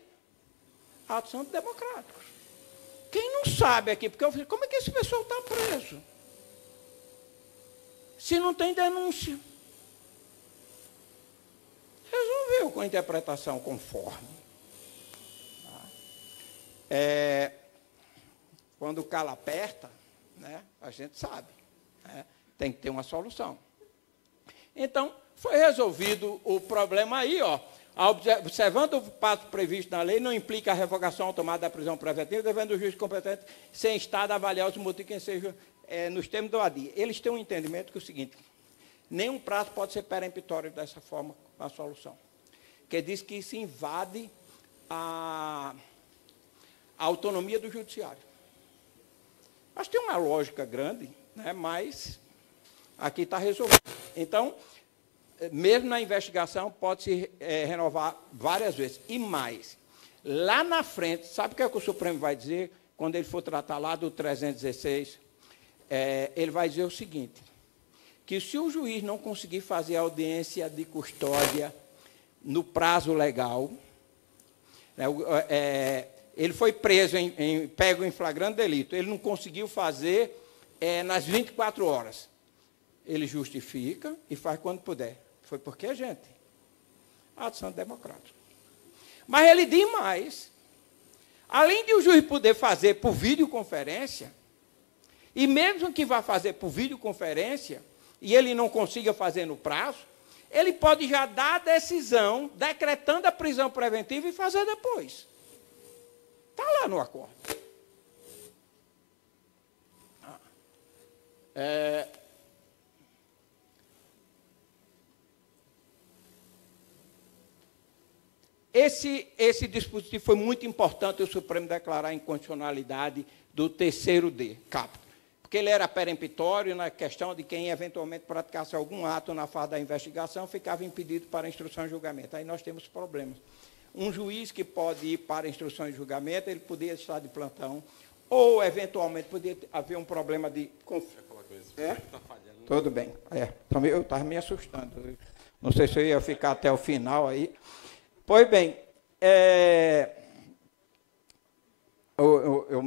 Atos antidemocráticos. Quem não sabe aqui, porque eu falei, como é que esse pessoal está preso? Se não tem denúncia. Resolveu com a interpretação conforme. Quando o calo aperta, né, a gente sabe, né, tem que ter uma solução. Então, foi resolvido o problema aí, ó. Observando o passo previsto na lei, não implica a revogação automática da prisão preventiva, devendo o juiz competente ser em estado a avaliar os motivos que sejam nos termos do ADI. Eles têm um entendimento que é o seguinte, nenhum prazo pode ser peremptório dessa forma, a solução. Que diz que isso invade a autonomia do judiciário. Acho que tem uma lógica grande, né, mas aqui está resolvido. Então, mesmo na investigação, pode-se renovar várias vezes. E mais, lá na frente, sabe o que é que o Supremo vai dizer, quando ele for tratar lá do 316? Ele vai dizer o seguinte, que se o juiz não conseguir fazer a audiência de custódia no prazo legal, né, ele foi preso, pego em flagrante delito, ele não conseguiu fazer nas 24 horas. Ele justifica e faz quando puder. Foi porque, gente, atos antidemocráticos. Mas ele diz mais. Além de o juiz poder fazer por videoconferência, e mesmo que vá fazer por videoconferência, e ele não consiga fazer no prazo, ele pode já dar a decisão, decretando a prisão preventiva e fazer depois. Está lá no acordo. Esse dispositivo foi muito importante o Supremo declarar a inconstitucionalidade do 3º caput, porque ele era peremptório na questão de quem eventualmente praticasse algum ato na fase da investigação ficava impedido para instrução e julgamento. Aí nós temos problemas. Um juiz que pode ir para instrução e julgamento, ele poderia estar de plantão, ou eventualmente poderia haver um problema de conflito. Tudo bem. Também eu estava me assustando. Não sei se eu ia ficar até o final aí. Pois bem,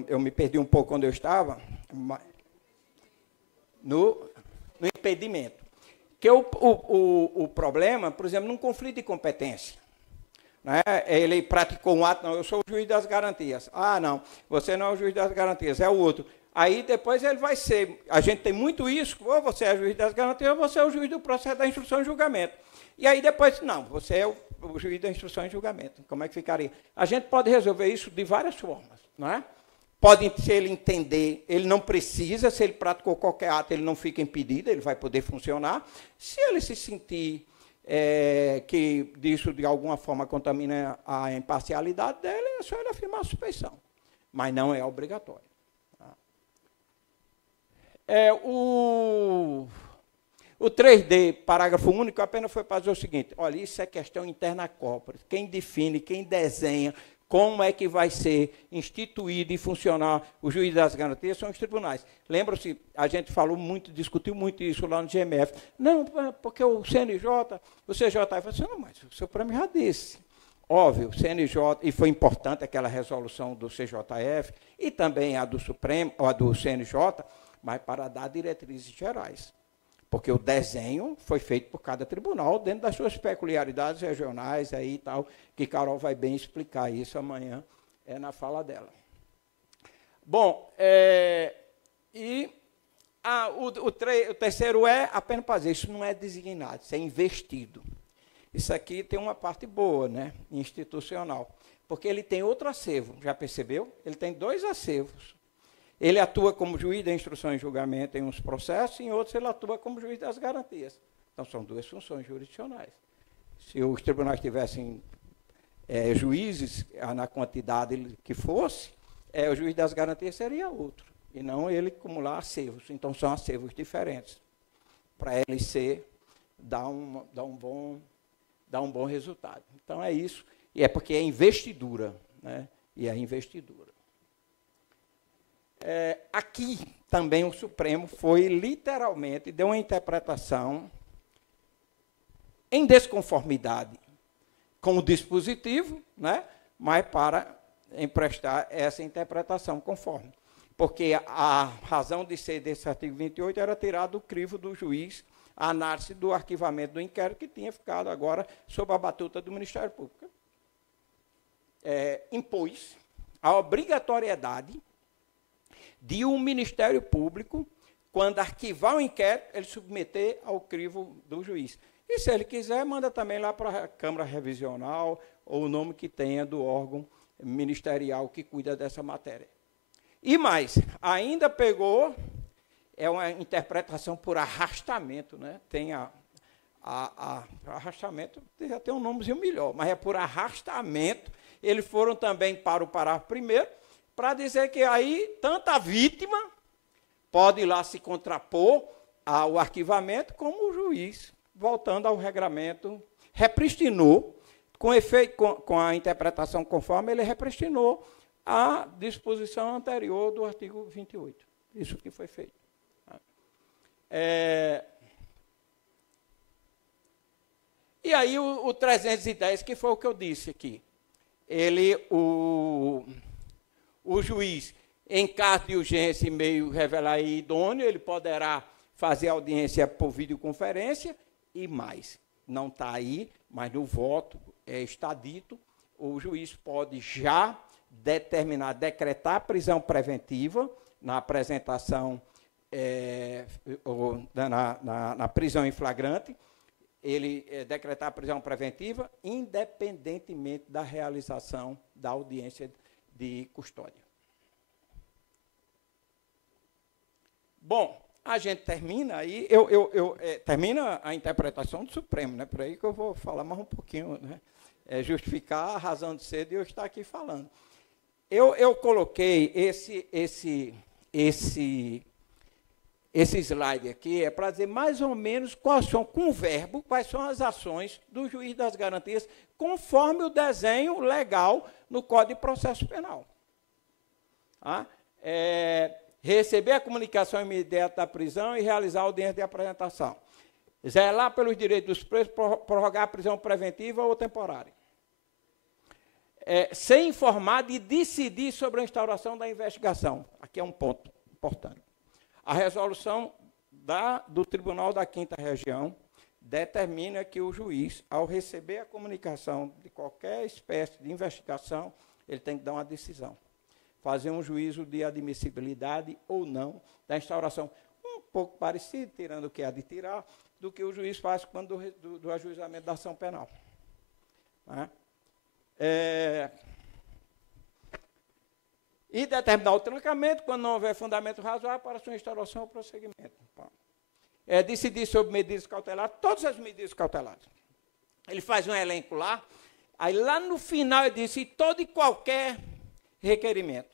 eu me perdi um pouco onde eu estava, no impedimento. Que o problema, por exemplo, num conflito de competência, né, ele praticou um ato, não, eu sou o juiz das garantias. Ah, não, você não é o juiz das garantias, é o outro. Aí depois ele vai ser, a gente tem muito isso, ou você é o juiz das garantias, ou você é o juiz do processo da instrução e julgamento. E aí depois, não, você é o juiz da instrução e julgamento. Como é que ficaria? A gente pode resolver isso de várias formas, não é? Pode, se ele entender, ele não precisa, se ele praticou qualquer ato, ele não fica impedido, ele vai poder funcionar. Se ele se sentir que isso de alguma forma contamina a imparcialidade dele, é só ele afirmar a suspeição. Mas não é obrigatório. O 3D, parágrafo único, apenas foi para dizer o seguinte, olha, isso é questão interna corporis. Quem define, quem desenha, como é que vai ser instituído e funcionar o juiz das garantias são os tribunais. Lembra-se, a gente falou muito, discutiu muito isso lá no GMF. Não, porque o CNJ, o CJ, falou assim, não, mas o Supremo já disse. Óbvio, o CNJ, e foi importante aquela resolução do CJF, e também a do Supremo, ou a do CNJ, mas para dar diretrizes gerais. Porque o desenho foi feito por cada tribunal, dentro das suas peculiaridades regionais aí e tal, que Carol vai bem explicar isso amanhã na fala dela. Bom, o terceiro é apenas para dizer, isso não é designado, isso é investido. Isso aqui tem uma parte boa, né, institucional, porque ele tem outro acervo, já percebeu? Ele tem 2 acervos. Ele atua como juiz da instrução e julgamento em uns processos, e em outros ele atua como juiz das garantias. Então, são 2 funções jurisdicionais. Se os tribunais tivessem juízes na quantidade que fosse, o juiz das garantias seria outro, e não ele acumular acervos. Então, são acervos diferentes, para a LC dar um bom resultado. Então, é isso, e é porque é investidura, né? E é investidura. Aqui também o Supremo foi literalmente, deu uma interpretação em desconformidade com o dispositivo, né, mas para emprestar essa interpretação conforme. Porque a razão de ser desse artigo 28 era tirar do crivo do juiz a análise do arquivamento do inquérito que tinha ficado agora sob a batuta do Ministério Público. Impôs a obrigatoriedade de um Ministério Público, quando arquivar o inquérito, ele submeter ao crivo do juiz. E, se ele quiser, manda também lá para a Câmara Revisional, ou o nome que tenha do órgão ministerial que cuida dessa matéria. E mais, ainda pegou, é uma interpretação por arrastamento, né? Tem arrastamento, já tem um nomezinho melhor, mas é por arrastamento. Eles foram também para o parágrafo 1º, para dizer que aí tanto a vítima pode ir lá se contrapor ao arquivamento, como o juiz, voltando ao regramento, repristinou, com a interpretação conforme, ele repristinou a disposição anterior do artigo 28. Isso que foi feito. E aí o 310, que foi o que eu disse aqui. O juiz, em caso de urgência e meio revelar idôneo, ele poderá fazer audiência por videoconferência e mais. Não está aí, mas no voto está dito, o juiz pode já decretar prisão preventiva na apresentação, na prisão em flagrante, ele decretar a prisão preventiva, independentemente da realização da audiência de custódia. Bom, a gente termina aí, termina a interpretação do Supremo, né? Por aí que eu vou falar mais um pouquinho, né? Justificar a razão de ser de eu estar aqui falando. Eu coloquei esse slide aqui, para dizer mais ou menos quais são, com o verbo, quais são as ações do juiz das garantias, conforme o desenho legal no Código de Processo Penal. Receber a comunicação imediata da prisão e realizar a audiência de apresentação. Zelar pelos direitos dos presos, prorrogar a prisão preventiva ou temporária. Ser informado e decidir sobre a instauração da investigação. Aqui é um ponto importante. A resolução do Tribunal da 5ª Região determina que o juiz, ao receber a comunicação de qualquer espécie de investigação, ele tem que dar uma decisão. Fazer um juízo de admissibilidade ou não da instauração. Um pouco parecido, tirando o que há de tirar, do que o juiz faz quando do ajuizamento da ação penal. E determinar o trancamento quando não houver fundamento razoável para sua instauração ou prosseguimento. Decidir sobre medidas cautelares, todas as medidas cautelares. Ele faz um elenco lá, aí lá no final ele diz, todo e qualquer requerimento.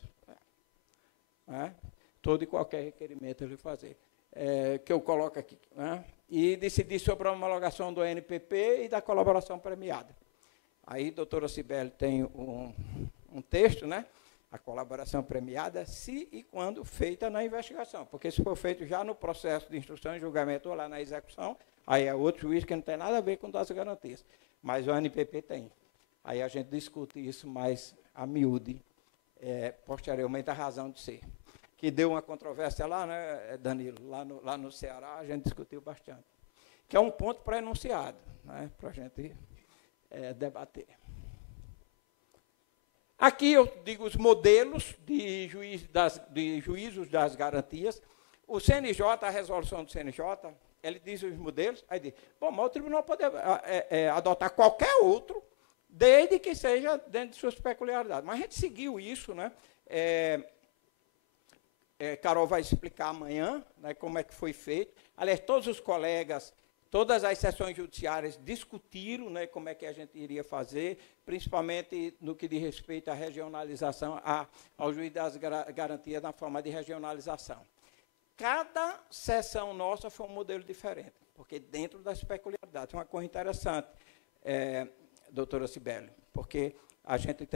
Todo e qualquer requerimento ele fazer. Que eu coloco aqui. E decidir sobre a homologação do NPP e da colaboração premiada. Aí, doutora Cibele tem um texto, né? A colaboração premiada, se e quando feita na investigação. Porque se for feito já no processo de instrução e julgamento ou lá na execução, aí é outro juiz que não tem nada a ver com das garantias. Mas o ANPP tem. Aí a gente discute isso mais a miúde, posteriormente a razão de ser. Que deu uma controvérsia lá, né, Danilo? Lá no Ceará, a gente discutiu bastante. Que é um ponto pré-enunciado, né, para a gente debater. Aqui eu digo os modelos de juízos das garantias. O CNJ, a resolução do CNJ, ele diz os modelos, aí diz, bom, mas o tribunal pode adotar qualquer outro, desde que seja dentro de suas peculiaridades. Mas a gente seguiu isso, né? Carol vai explicar amanhã, né, como é que foi feito. Aliás, todos os colegas, todas as sessões judiciárias discutiram, né, como é que a gente iria fazer, principalmente no que diz respeito à regionalização, ao juiz das garantias na forma de regionalização. Cada sessão nossa foi um modelo diferente, porque dentro das peculiaridades. É uma coisa interessante, doutora Cibele, porque a gente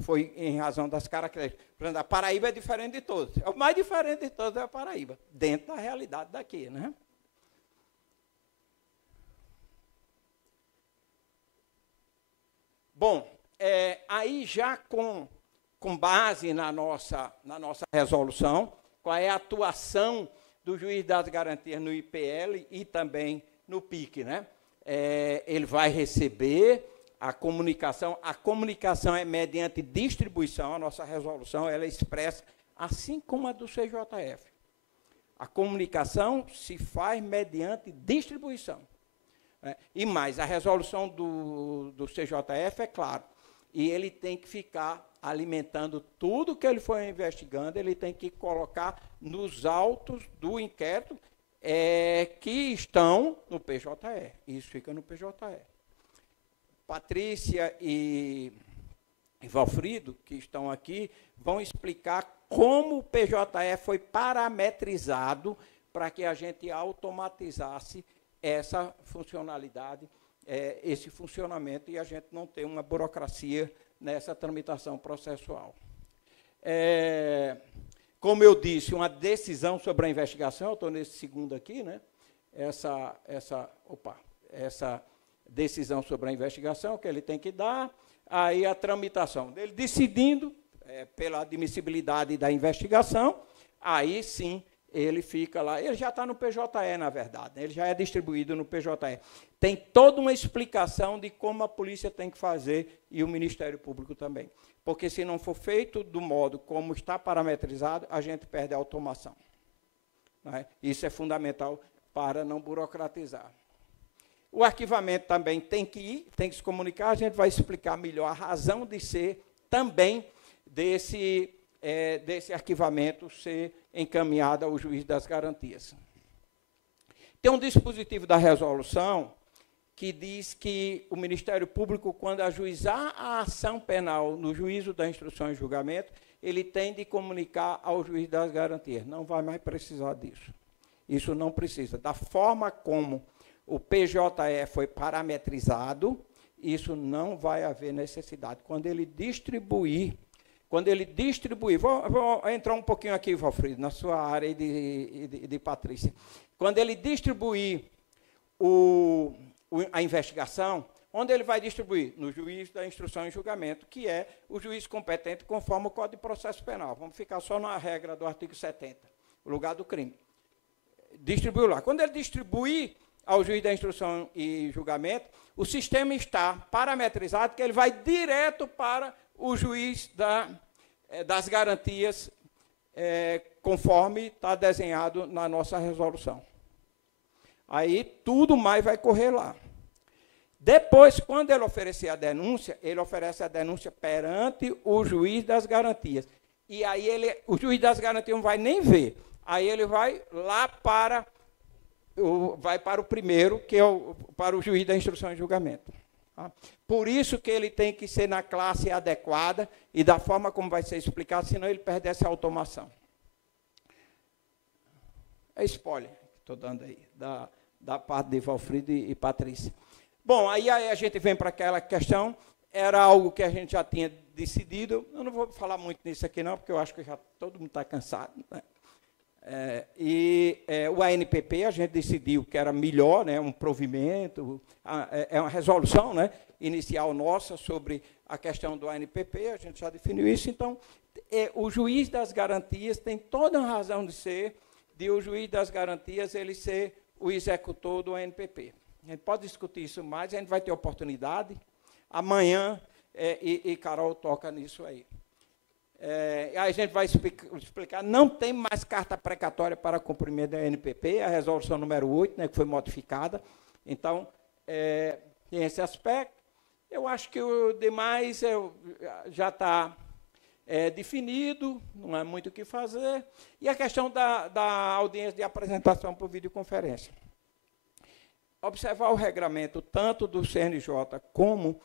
foi em razão das características. Por exemplo, a Paraíba é diferente de todos. O mais diferente de todos é a Paraíba, dentro da realidade daqui, né? Bom, aí já com base na nossa resolução, qual é a atuação do juiz das garantias no IPL e também no PIC, né? Ele vai receber a comunicação é mediante distribuição, a nossa resolução ela é expressa, assim como a do CJF. A comunicação se faz mediante distribuição. E mais, a resolução do CJF é claro, e ele tem que ficar alimentando tudo que ele foi investigando, ele tem que colocar nos autos do inquérito que estão no PJE. Isso fica no PJE. Patrícia e Valfrido, que estão aqui, vão explicar como o PJE foi parametrizado para que a gente automatizasse essa funcionalidade, esse funcionamento, e a gente não ter uma burocracia nessa tramitação processual. Como eu disse, uma decisão sobre a investigação, eu estou nesse segundo aqui, né? Essa decisão sobre a investigação que ele tem que dar, aí a tramitação dele decidindo pela admissibilidade da investigação, aí sim ele fica lá, ele já está no PJE, na verdade, né? Ele já é distribuído no PJE. Tem toda uma explicação de como a polícia tem que fazer e o Ministério Público também. Porque se não for feito do modo como está parametrizado, a gente perde a automação. Né? Isso é fundamental para não burocratizar. O arquivamento também tem que se comunicar, a gente vai explicar melhor a razão de ser também desse arquivamento ser encaminhado ao juiz das garantias. Tem um dispositivo da resolução que diz que o Ministério Público, quando ajuizar a ação penal no juízo da instrução e julgamento, ele tem de comunicar ao juiz das garantias. Não vai mais precisar disso. Isso não precisa. Da forma como o PJE foi parametrizado, isso não vai haver necessidade. Quando ele distribuir, vou entrar um pouquinho aqui, Valfrido, na sua área de Patrícia. Quando ele distribuir a investigação, onde ele vai distribuir? No juiz da instrução e julgamento, que é o juiz competente conforme o Código de Processo Penal. Vamos ficar só na regra do artigo 70, o lugar do crime. Distribuiu lá. Quando ele distribuir ao juiz da instrução e julgamento, o sistema está parametrizado, que ele vai direto para o juiz das garantias, conforme está desenhado na nossa resolução. Aí tudo mais vai correr lá. Depois, quando ele oferecer a denúncia, ele oferece a denúncia perante o juiz das garantias. E aí o juiz das garantias não vai nem ver. Aí ele vai lá para o primeiro, que é para o juiz da instrução e julgamento. Tá? Por isso que ele tem que ser na classe adequada e da forma como vai ser explicado, senão ele perde essa automação. É spoiler que estou dando aí, da parte de Valfrido e Patrícia. Bom, aí a gente vem para aquela questão, era algo que a gente já tinha decidido. Eu não vou falar muito nisso aqui, não, porque eu acho que já todo mundo está cansado, né? O ANPP, a gente decidiu que era melhor, né, um provimento, é uma resolução, né, inicial nossa sobre a questão do ANPP, a gente já definiu isso. Então, o juiz das garantias tem toda a razão de ser, de o juiz das garantias ele ser o executor do ANPP. A gente pode discutir isso mais, a gente vai ter oportunidade. Amanhã, e Carol toca nisso aí. A gente vai explicar, não tem mais carta precatória para cumprimento da ANPP, a resolução número 8, né, que foi modificada. Então, tem esse aspecto. Eu acho que o demais já está definido, não há muito o que fazer. E a questão da audiência de apresentação por videoconferência. Observar o regramento tanto do CNJ como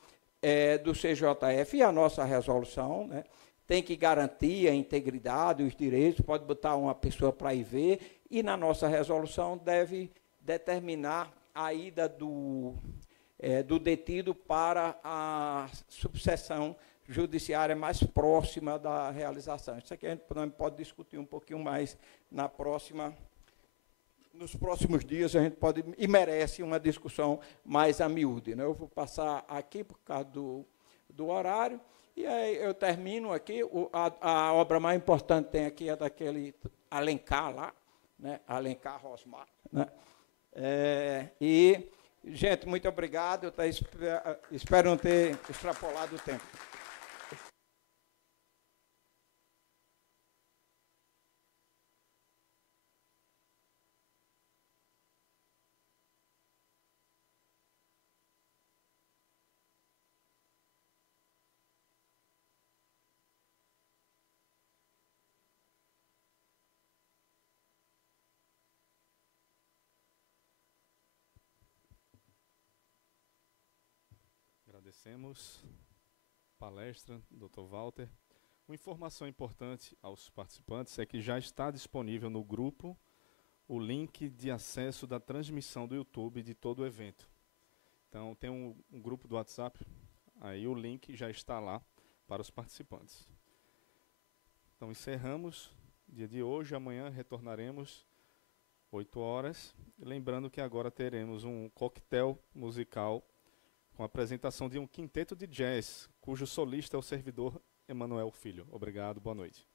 do CJF e a nossa resolução, né, tem que garantir a integridade, os direitos, pode botar uma pessoa para ir ver, e na nossa resolução deve determinar a ida do detido para a subseção judiciária mais próxima da realização. Isso aqui a gente pode discutir um pouquinho mais nos próximos dias, a gente pode e merece uma discussão mais a miúde, né? Eu vou passar aqui por causa do horário, e aí eu termino aqui. A obra mais importante tem aqui é daquele Alencar lá, né? Alencar Rosmar, né? Gente, muito obrigado. Eu espero não ter extrapolado o tempo. Agradecemos a palestra, Dr. Walter. Uma informação importante aos participantes é que já está disponível no grupo o link de acesso da transmissão do YouTube de todo o evento. Então, tem um grupo do WhatsApp, aí o link já está lá para os participantes. Então, encerramos o dia de hoje. Amanhã retornaremos 8 horas. Lembrando que agora teremos um coquetel musical com a apresentação de um quinteto de jazz, cujo solista é o servidor Emanuel Filho. Obrigado, boa noite.